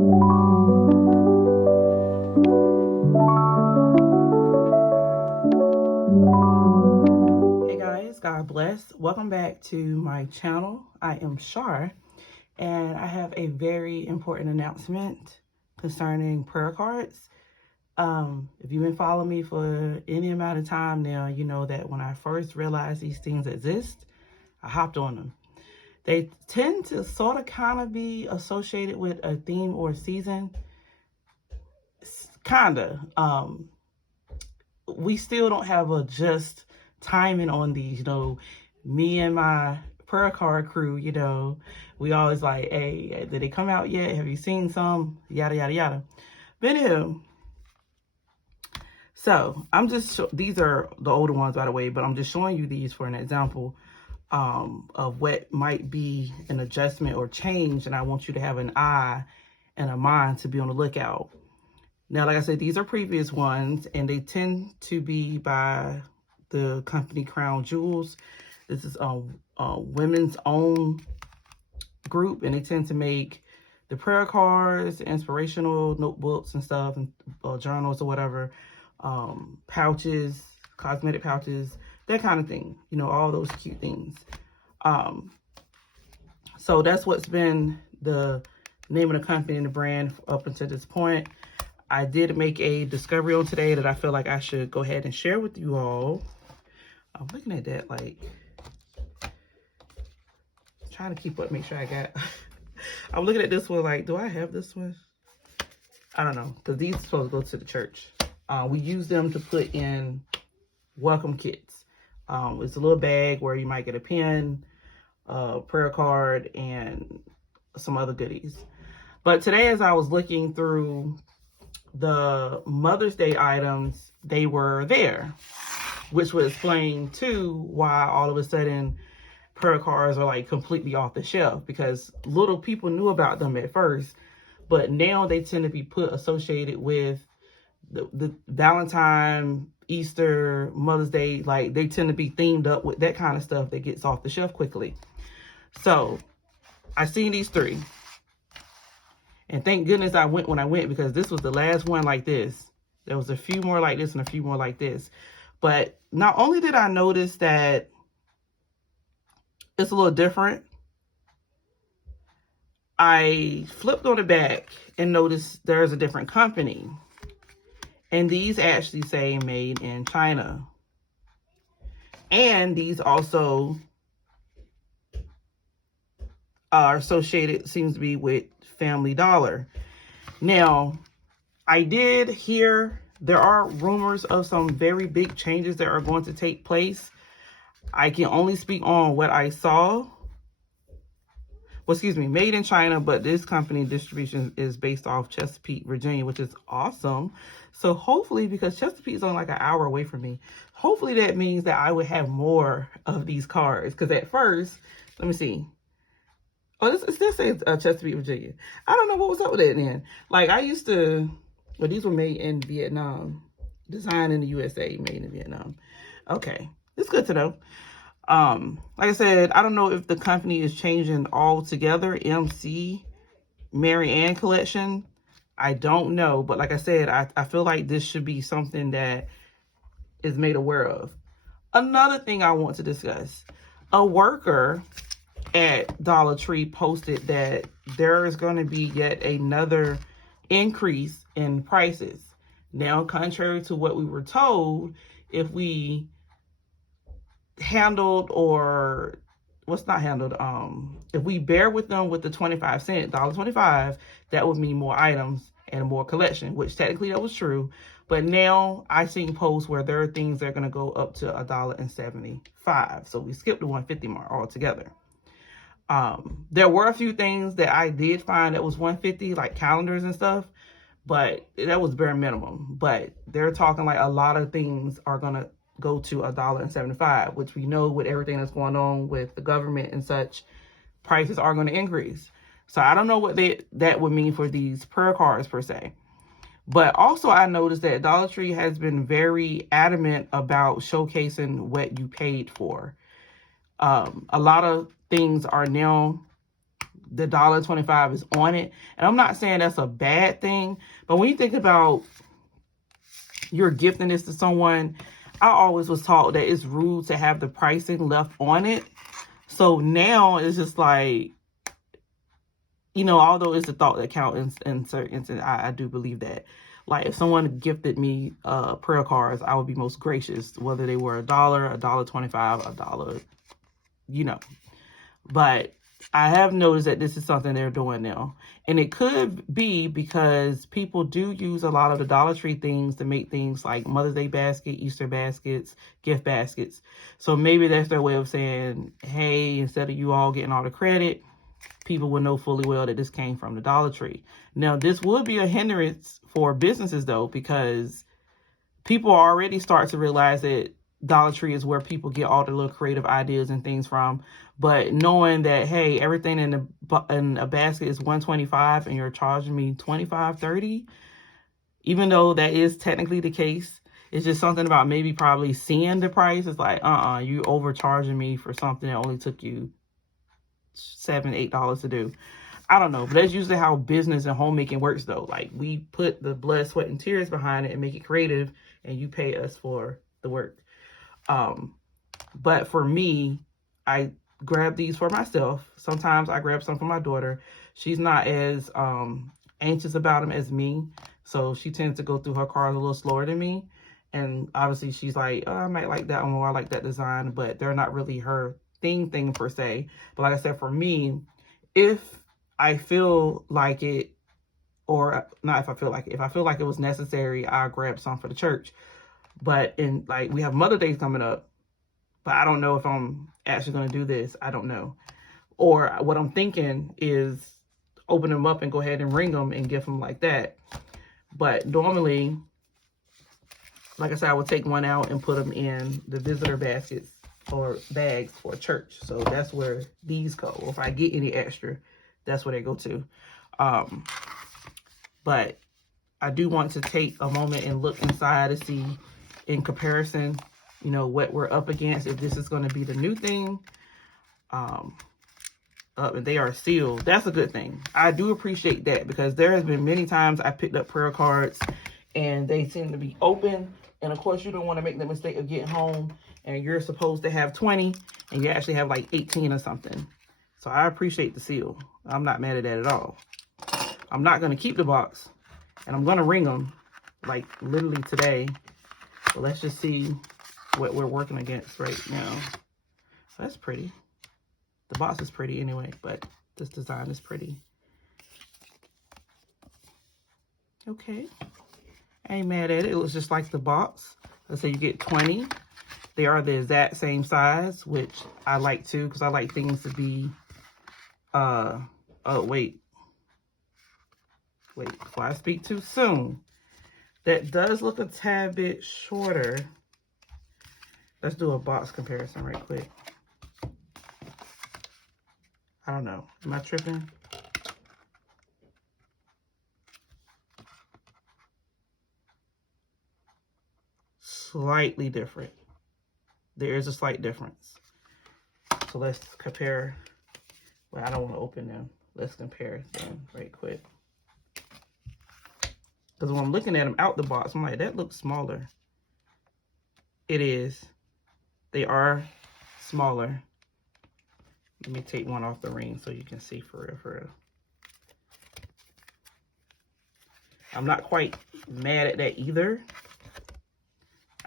Hey guys, God bless. Welcome back to my channel. I am Char, and I have a very important announcement concerning prayer cards. If you've been following me for any amount of time now, you know that when I first realized these things exist, I hopped on them. They tend to sort of kind of be associated with a theme or a season. Kinda. We still don't have a just timing on these, you know. Me and my prayer card crew, you know, we always like, hey, did they come out yet? Have you seen some? Yada, yada, yada. But anywho, so I'm just, these are the older ones, by the way, but I'm just showing you these for an example of what might be an adjustment or change. And I want you to have an eye and a mind to be on the lookout. Now, like I said, these are previous ones, and they tend to be by the company Crown Jewels. This is a women's own group, and they tend to make the prayer cards, inspirational notebooks and stuff, and journals or whatever, pouches, cosmetic pouches, that kind of thing. You know, all those cute things. So that's what's been the name of the company and the brand up until this point. I did make a discovery on today that I feel like I should go ahead and share with you all. I'm looking at that like, trying to keep up, make sure I got, I'm looking at this one like, do I have this one? I don't know, because these are supposed to go to the church. We use them to put in welcome kits. It's a little bag where you might get a pen, a prayer card, and some other goodies. But today, as I was looking through the Mother's Day items, they were there, which would explain too why all of a sudden prayer cards are like completely off the shelf, because little people knew about them at first, but now they tend to be put associated with the Valentine, Easter, Mother's Day. Like, they tend to be themed up with that kind of stuff that gets off the shelf quickly. So I seen these three. And thank goodness I went when I went, because this was the last one like this. There was a few more like this and a few more like this. But not only did I notice that it's a little different, I flipped on the back and noticed there's a different company. And these actually say made in China. And these also are associated, seems to be, with Family Dollar. Now, I did hear there are rumors of some very big changes that are going to take place. I can only speak on what I saw. Well, excuse me, made in China, but this company distribution is based off Chesapeake, Virginia, which is awesome. So hopefully, because Chesapeake is only like an hour away from me, hopefully that means that I would have more of these cards. Because at first, let me see. Oh, this says Chesapeake, Virginia. I don't know what was up with it then. Like, I used to, well, these were made in Vietnam. Designed in the USA, made in Vietnam. Okay, it's good to know. Like I said, I don't know if the company is changing altogether. MC, Mary Ann collection. I don't know. But like I said, I feel like this should be something that is made aware of. Another thing I want to discuss. A worker at Dollar Tree posted that there is going to be yet another increase in prices. Now, contrary to what we were told, if we handled, or what's not handled, if we bear with them with the 25 cent, $1.25, that would mean more items and more collection, which technically that was true. But now I seen posts where there are things that are going to go up to $1.75. So we skipped the 150 mark altogether. There were a few things that I did find that was 150, like calendars and stuff, but that was bare minimum. But they're talking like a lot of things are going to go to $1.75, which we know with everything that's going on with the government and such, prices are going to increase. So I don't know what that would mean for these prayer cards per se. But also I noticed that Dollar Tree has been very adamant about showcasing what you paid for. A lot of things are now the $1.25 is on it. And I'm not saying that's a bad thing, but when you think about you're gifting this to someone, I always was taught that it's rude to have the pricing left on it. So now it's just like, you know, although it's a thought that counts in certain instances, I do believe that. Like, if someone gifted me prayer cards, I would be most gracious, whether they were $1, $1.25, $1, you know. But I have noticed that this is something they're doing now. And it could be because people do use a lot of the Dollar Tree things to make things like Mother's Day basket, Easter baskets, gift baskets. So maybe that's their way of saying, hey, instead of you all getting all the credit, people will know fully well that this came from the Dollar Tree. Now, this would be a hindrance for businesses, though, because people already start to realize that Dollar Tree is where people get all the little creative ideas and things from. But knowing that, hey, everything in a basket is $1.25 and you're charging me $25, $30, even though that is technically the case, it's just something about maybe probably seeing the price. It's like, you overcharging me for something that only took you $7, $8 to do. I don't know, but that's usually how business and homemaking works, though. Like, we put the blood, sweat, and tears behind it and make it creative, and you pay us for the work. But for me, I grab these for myself. Sometimes I grab some for my daughter. She's not as anxious about them as me, so she tends to go through her cards a little slower than me. And obviously, she's like, oh, I might like that one, or I like that design, but they're not really her thing per se. But like I said, for me, if I feel like it, or not if I feel like it, if I feel like it was necessary, I'll grab some for the church. But like, we have Mother's Day coming up, but I don't know if I'm actually going to do this. I don't know. Or what I'm thinking is open them up and go ahead and ring them and gift them like that. But normally, like I said, I would take one out and put them in the visitor baskets or bags for church. So that's where these go. Or if I get any extra, that's where they go to. But I do want to take a moment and look inside to see, in comparison, you know, what we're up against, if this is going to be the new thing. And they are sealed. That's a good thing. I do appreciate that, because there has been many times I picked up prayer cards and they seem to be open. And of course, you don't want to make the mistake of getting home and you're supposed to have 20 and you actually have like 18 or something. So I appreciate the seal. I'm not mad at that at all. I'm not going to keep the box, and I'm going to ring them like literally today. But let's just see what we're working against right now. So that's pretty. The box is pretty anyway, but this design is pretty. Okay. I ain't mad at it. It looks just like the box. Let's say you get 20. They are the exact same size, which I like too, because I like things to be, oh, wait, before I speak too soon. That does look a tad bit shorter. Let's do a box comparison right quick. I don't know. Am I tripping? Slightly different. There is a slight difference. So let's compare. Well, I don't want to open them. Let's compare them right quick. Because when I'm looking at them out the box, I'm like, that looks smaller. It is. They are smaller. Let me take one off the ring so you can see for real. I'm not quite mad at that either.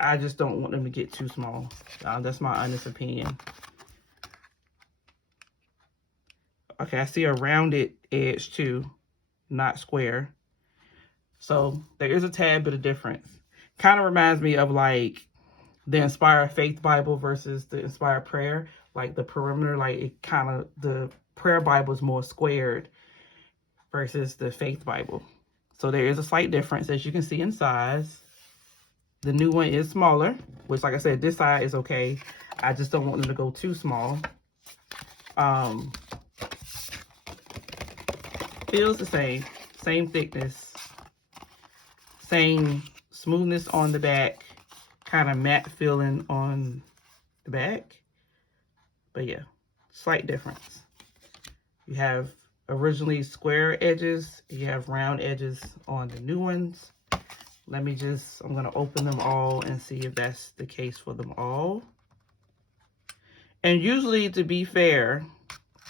I just don't want them to get too small. That's my honest opinion. Okay, I see a rounded edge too, not square. So there is a tad bit of difference. Kind of reminds me of like the Inspired Faith Bible versus the Inspired Prayer. Like the perimeter, like it kind of, the Prayer Bible is more squared versus the Faith Bible. So there is a slight difference, as you can see, in size. The new one is smaller, which, like I said, this side is okay. I just don't want them to go too small. Feels the same thickness, same smoothness on the back, kind of matte feeling on the back. But yeah, slight difference. You have originally square edges. You have round edges on the new ones. I'm going to open them all and see if that's the case for them all. And usually, to be fair,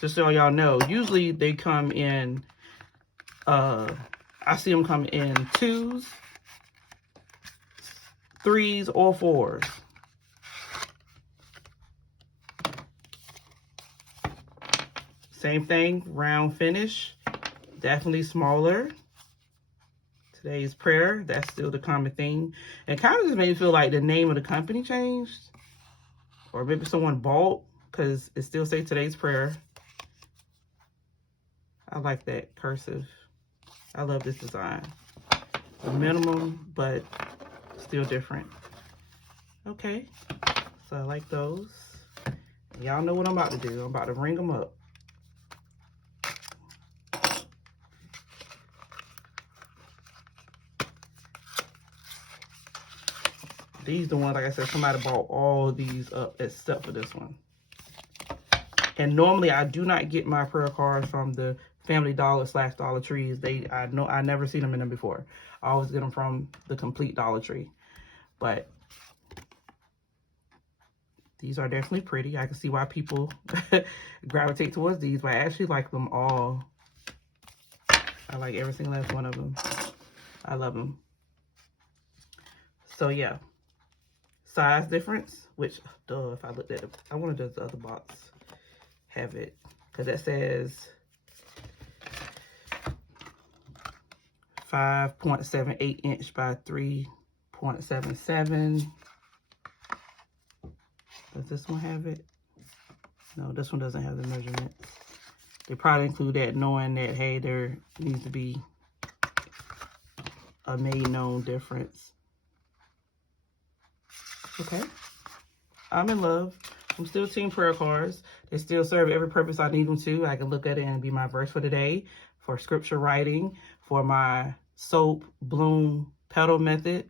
just so y'all know, usually they come in, I see them come in 2s, 3s, or 4s. Same thing, round finish, definitely smaller. Today's prayer, that's still the common thing. It kind of just made me feel like the name of the company changed. Or maybe someone bought, because it still says today's prayer. I like that cursive. I love this design. A minimum, but still different. Okay, so I like those. Y'all know what I'm about to do. I'm about to ring them up. These the ones, like I said, somebody bought all these up except for this one. And normally I do not get my prayer cards from the Family Dollar / Dollar Trees. I never seen them in them before. I always get them from the complete Dollar Tree. But these are definitely pretty. I can see why people gravitate towards these, but I actually like them all. I like every single last one of them. I love them. So yeah. Size difference, which, duh, if I looked at it, I wanted this other box have it, because that says 5.78 inch by 3.77. Does this one have it? No, this one doesn't have the measurements. They probably include that knowing that, hey, there needs to be a made known difference. Okay, I'm in love. I'm still team prayer cards. They still serve every purpose I need them to. I can look at it and be my verse for the day, for scripture writing, for my soap bloom petal method,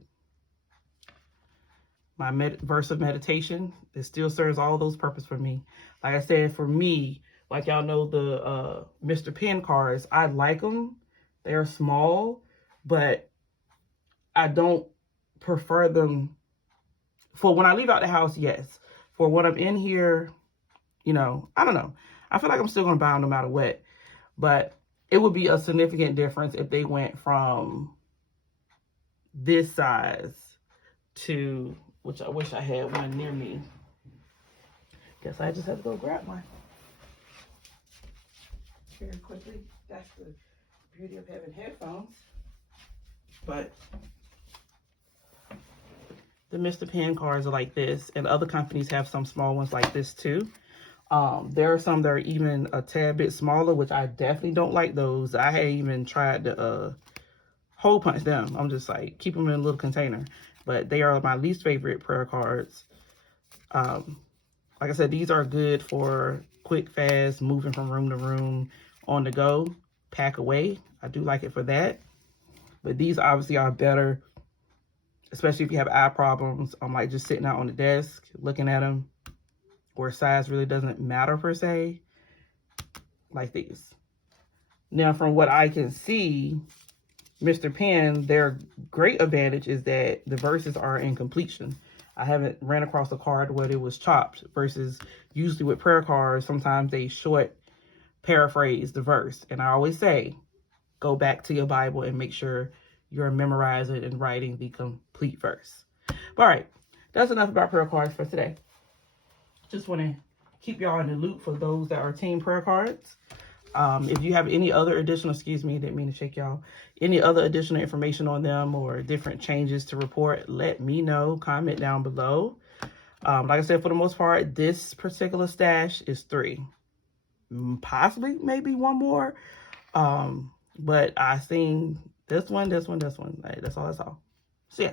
my verse of meditation. It still serves all those purposes for me. Like I said, for me, like y'all know the Mr. Pen cards, I like them. They're small, but I don't prefer them. For when I leave out the house, yes. For when I'm in here, you know, I don't know. I feel like I'm still going to buy them no matter what. But it would be a significant difference if they went from this size to, which I wish I had one near me. Guess I just have to go grab one. Very quickly. That's the beauty of having headphones. But the Mr. Pen cards are like this, and other companies have some small ones like this too. There are some that are even a tad bit smaller, which I definitely don't like those. I had even tried to hole punch them. I'm just like, keep them in a little container. But they are my least favorite prayer cards. Like I said, these are good for quick, fast, moving from room to room, on the go, pack away. I do like it for that. But these obviously are better, especially if you have eye problems. I'm like just sitting out on the desk, looking at them, where size really doesn't matter per se, like these. Now, from what I can see, Mr. Pen, their great advantage is that the verses are in completion. I haven't ran across a card where it was chopped, versus usually with prayer cards, sometimes they short paraphrase the verse. And I always say, go back to your Bible and make sure you're memorizing and writing the complete verse. But all right, that's enough about prayer cards for today. Just want to keep y'all in the loop for those that are team prayer cards. If you have any other additional, excuse me, didn't mean to shake y'all, any other additional information on them or different changes to report, let me know. Comment down below. Like I said, for the most part, this particular stash is 3. Possibly, maybe one more. But I seen this one. Like, that's all I saw. So yeah.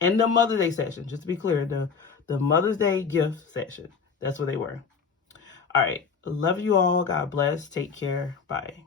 And the Mother's Day session, just to be clear, the Mother's Day gift session. That's what they were. All right. Love you all. God bless. Take care. Bye.